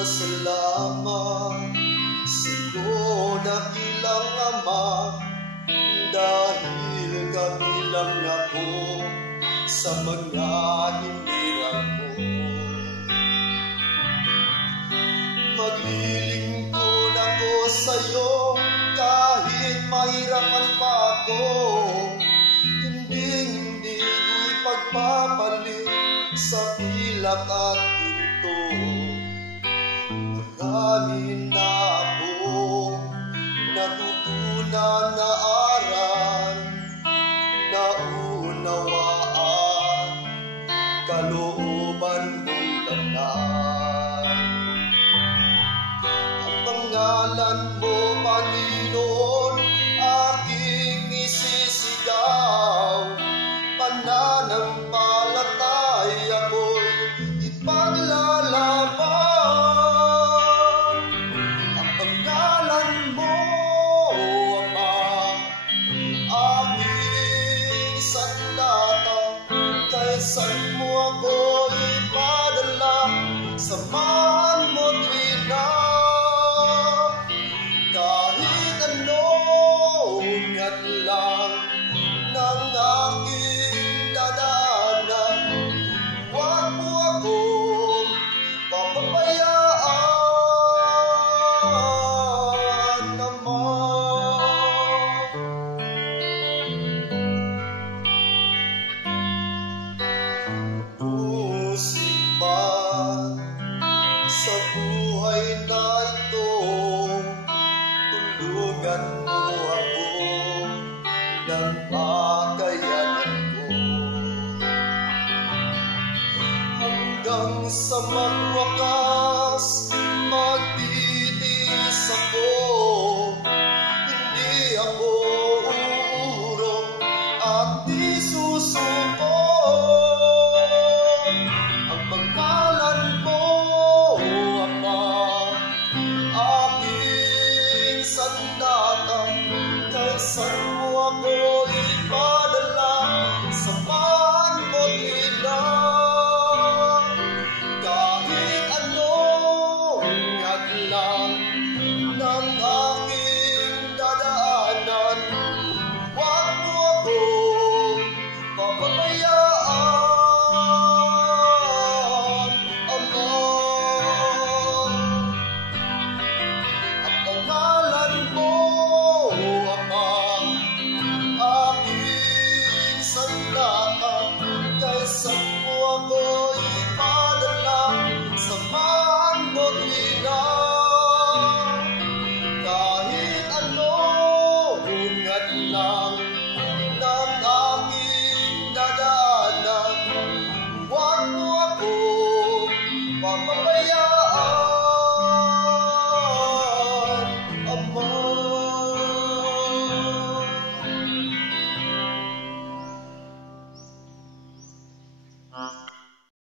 nagpapasalamat sa'yo dakilang Ama, dahil kabilang ako sa mga hinirang mo. Maglilingkod ako sa'yo kahit mahirapan pa ako. Hindi ko ipagpapalit sa pilak at ginto. Marami na akong natutunan na aral, naunawaan kalooban mong banal. Ang pangalan mo, Panginoon, aking isisigaw. Pananampalataya ko'y ipaglalaban. Ang pangalan mo, Ama, aking sandata. Kaysan mo ako ipadala, samahan mo't ina. Kahit anong hadlang ng aking dadaanan, huwag mo akong papabayaan naman. Pusik man sa buhay na ito, tulungan mo ako ng kakayanan ko, hanggang sa magwakas